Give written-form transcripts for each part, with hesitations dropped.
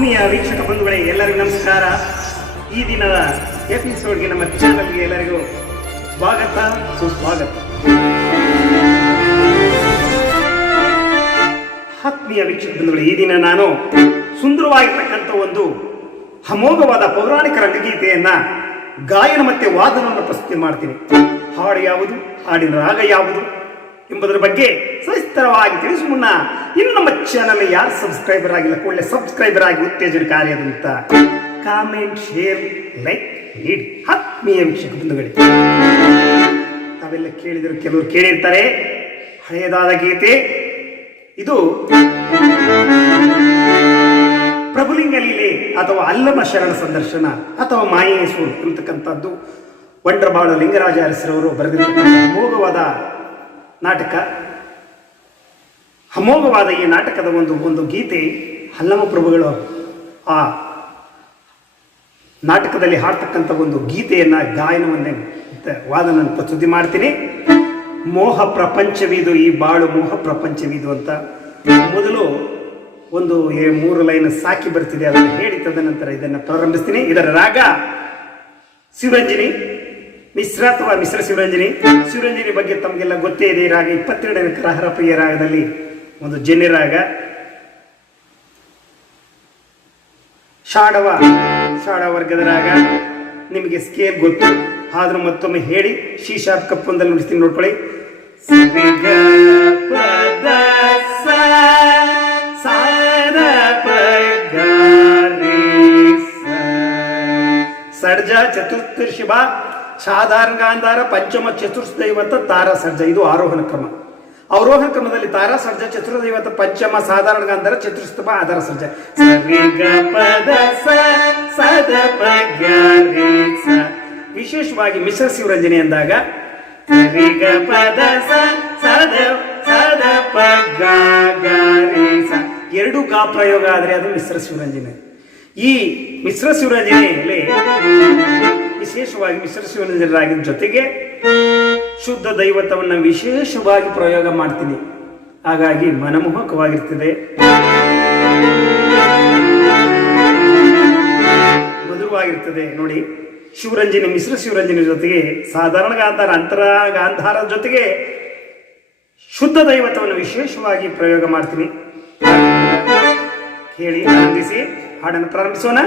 ಆತ್ಮೀಯ ವೀಕ್ಷಕ ಬಂಧುಗಳೇ, ಎಲ್ಲರಿಗೂ ನಮಸ್ಕಾರ. ಈ ದಿನದ ಎಪಿಸೋಡ್ಗೆ ನಮ್ಮ ಚಾನಲ್ಗೆ ಎಲ್ಲರಿಗೂ ಸ್ವಾಗತ, ಸುಸ್ವಾಗತ. ಆತ್ಮೀಯ ವೀಕ್ಷಕ ಬಂಧುಗಳೇ, ಈ ದಿನ ನಾನು ಸುಂದರವಾಗಿರ್ತಕ್ಕಂಥ ಒಂದು ಅಮೋಘವಾದ ಪೌರಾಣಿಕ ರಂಗಗೀತೆಯನ್ನ ಗಾಯನ ಮತ್ತೆ ವಾದನವನ್ನು ಪ್ರಸ್ತುತಿ ಮಾಡ್ತೀನಿ. ಹಾಡು ಯಾವುದು, ಹಾಡಿನ ರಾಗ ಯಾವುದು ಎಂಬುದರ ಬಗ್ಗೆ ಸವಿಸ್ತರವಾಗಿ ತಿಳಿಸುವ ಮುನ್ನ ಇನ್ನು ನಮ್ಮ ಚಾನಲ್ ಯಾರು ಸಬ್ಸ್ಕ್ರೈಬರ್ ಆಗಿಲ್ಲ, ಕೂಡಲೇ ಸಬ್ಸ್ಕ್ರೈಬರ್ ಆಗಿ ಉತ್ತೇಜನಕಾರಿಯಾದಂಥ ಕಾಮೆಂಟ್, ಶೇರ್, ಲೈಕ್ ನೀಡಿ. ಆತ್ಮೀಯ ವೀಕ್ಷಕ ಬಂಧುಗಳೇ, ತಾವೆಲ್ಲ ಕೇಳಿದರು, ಕೆಲವರು ಕೇಳಿರ್ತಾರೆ. ಹಳೆಯದಾದ ಗೀತೆ ಇದು. ಪ್ರಭುಲಿಂಗ ಲೀಲೆ ಅಥವಾ ಅಲ್ಲಮ ಶರಣ ಸಂದರ್ಶನ ಅಥವಾ ಮಾಯೇಶ್ವರ ಅಂತಕ್ಕಂಥದ್ದು ವಂಡ್ರಬಾಳು ಲಿಂಗರಾಜ ಅರಸರವರು ಬರೆದಿರ್ತಕ್ಕಂಥ ಅಮೋಘವಾದ ನಾಟಕ. ಅಮೋಘವಾದ ಈ ನಾಟಕದ ಒಂದು ಗೀತೆ ಅಲ್ಲಮ ಪ್ರಭುಗಳು ಆ ನಾಟಕದಲ್ಲಿ ಹಾಡ್ತಕ್ಕಂಥ ಒಂದು ಗೀತೆಯನ್ನ ಗಾಯನವನ್ನೇ ವಾದನ ಪ್ರಸ್ತುತಿ ಮಾಡ್ತೀನಿ. ಮೋಹ ಪ್ರಪಂಚವಿದು, ಈ ಬಾಳು ಮೋಹ ಪ್ರಪಂಚವಿದು ಅಂತ ಮೊದಲು ಒಂದು 3 ಲೈನ್ ಸಾಕಿ ಬರ್ತಿದೆ, ಅದನ್ನು ಹೇಳಿ ತದನಂತರ ಇದನ್ನು ಪ್ರಾರಂಭಿಸ್ತೀನಿ. ಇದರ ರಾಗ ಶಿವರಂಜನಿ, ಮಿಶ್ರ ಅಥವಾ ಮಿಶ್ರ ಶಿವರಂಜನಿ. ಶಿವರಂಜನಿ ಬಗ್ಗೆ ತಮಗೆಲ್ಲ ಗೊತ್ತೇ ಇದೆ. ರಾಗ 22ನೇ ಕರಹರ ಪ್ರಿಯ ರಾಗದಲ್ಲಿ ಒಂದು ಜನ್ಯ ರಾಗ. ಷಾಡವ ವರ್ಗದ ರಾಗ. ನಿಮಗೆ ಸ್ಕೇಲ್ ಗೊತ್ತು, ಆದ್ರೂ ಮತ್ತೊಮ್ಮೆ ಹೇಳಿ ಶಿ ಶಾರ್ಪ್ ಕಪ್ಪೊಂದಲ್ಲಿ ನುಡಿಸ್ತೀನಿ, ನೋಡ್ಕೊಳ್ಳಿ. ಸರ್ಜ ಚತುರ್ಥರ್ಷಿಭ ಸಾಧಾರಣ ಗಾಂಧಾರ ಪಂಚಮ ಚತುರ್ದೈವತ ತಾರ ಸರ್ಜ. ಇದು ಆರೋಹಣ ಕ್ರಮ. ಅವರೋಹಣ ಕ್ರಮದಲ್ಲಿ ತಾರಾ ಸರ್ಜ, ಚತುರ್ದೈವತ ಪಂಚಮ, ಸಾಧಾರಣ ಗಾಂಧಾರ, ಚತುರ್ಸ್ತಭ, ಆಧಾರ ಸರ್ಜ. ವಿಶೇಷವಾಗಿ ಮಿಶ್ರ ಶಿವರಂಜನೆ ಅಂದಾಗ ಎರಡು ಗಾ ಪ್ರಯೋಗ ಆದರೆ ಅದು ಮಿಶ್ರ ಶಿವರಂಜನೆ. ಈ ಮಿಶ್ರ ಶಿವರಂಜನೆಯಲ್ಲಿ ವಿಶೇಷವಾಗಿ ಮಿಶ್ರ ಶಿವರಂಜನೆರಾಗಿದ್ದ ಜೊತೆಗೆ ಶುದ್ಧ ದೈವತವನ್ನು ವಿಶೇಷವಾಗಿ ಪ್ರಯೋಗ ಮಾಡ್ತೀನಿ. ಹಾಗಾಗಿ ಮನಮೋಹಕವಾಗಿರ್ತದೆ, ಮಧುರವಾಗಿರ್ತದೆ. ನೋಡಿ, ಶಿವರಂಜನೆ, ಮಿಶ್ರ ಶಿವರಂಜನೆ ಜೊತೆಗೆ ಸಾಧಾರಣ ಗಾಂಧಾರ, ಅಂತರ ಗಾಂಧಾರದ ಜೊತೆಗೆ ಶುದ್ಧ ದೈವತವನ್ನು ವಿಶೇಷವಾಗಿ ಪ್ರಯೋಗ ಮಾಡ್ತೀನಿ. ಕೇಳಿ ಆನಂದಿಸಿ ಹಾಡನ್ನು ಪ್ರಾರಂಭಿಸೋಣ.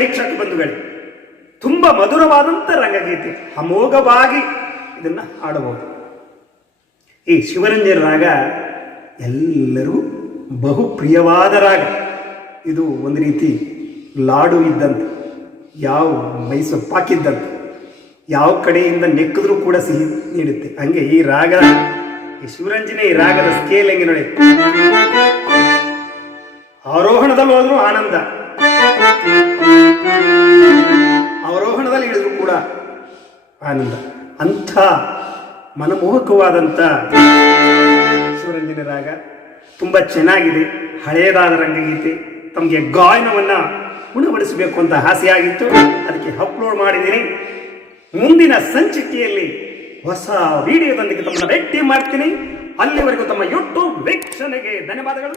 ವೀಕ್ಷಕ ಬಂಧುಗಳೇ, ತುಂಬ ಮಧುರವಾದಂಥ ರಂಗಗೀತೆ, ಅಮೋಘವಾಗಿ ಇದನ್ನು ಹಾಡಬಹುದು. ಈ ಶಿವರಂಜನ ರಾಗ ಎಲ್ಲರಿಗೂ ಬಹು ಪ್ರಿಯವಾದ ರಾಗ. ಇದು ಒಂದು ರೀತಿ ಲಾಡು ಇದ್ದಂತೆ, ಯಾವ ಮೈಸೂರು ಪಾಕಿದ್ದಂತೆ, ಯಾವ ಕಡೆಯಿಂದ ನೆಕ್ಕಿದ್ರೂ ಕೂಡ ಸಿಹಿ ನೀಡುತ್ತೆ. ಹಂಗೆ ಈ ರಾಗ, ಈ ಶಿವರಂಜನೆ, ಈ ರಾಗದ ಸ್ಕೇಲ್ ಹೆಂಗೆ ನೋಡಿ, ಆರೋಹಣದಲ್ಲಿ ಹೋದ್ರೂ ಆನಂದ, ಅವರೋಹಣದಲ್ಲಿ ಇಳಿದ್ರು ಕೂಡ ಆನಂದ. ಅಂಥ ಮನಮೋಹಕವಾದಂಥ ಶಿವರಂಜನೆ ರಾಗ ತುಂಬ ಚೆನ್ನಾಗಿದೆ. ಹಳೆಯದಾದ ರಂಗಗೀತೆ, ತಮಗೆ ಗಾಯನವನ್ನು ಉಣಬಡಿಸಬೇಕು ಅಂತ ಆಸೆಯಾಗಿತ್ತು, ಅದಕ್ಕೆ ಅಪ್ಲೋಡ್ ಮಾಡಿದ್ದೀನಿ. ಮುಂದಿನ ಸಂಚಿಕೆಯಲ್ಲಿ ಹೊಸ ವಿಡಿಯೋದೊಂದಿಗೆ ತಮ್ಮನ್ನು ಭೇಟಿ ಮಾಡ್ತೀನಿ. ಅಲ್ಲಿವರೆಗೂ ತಮ್ಮ ಯೂಟ್ಯೂಬ್ ವೀಕ್ಷಣೆಗೆ ಧನ್ಯವಾದಗಳು.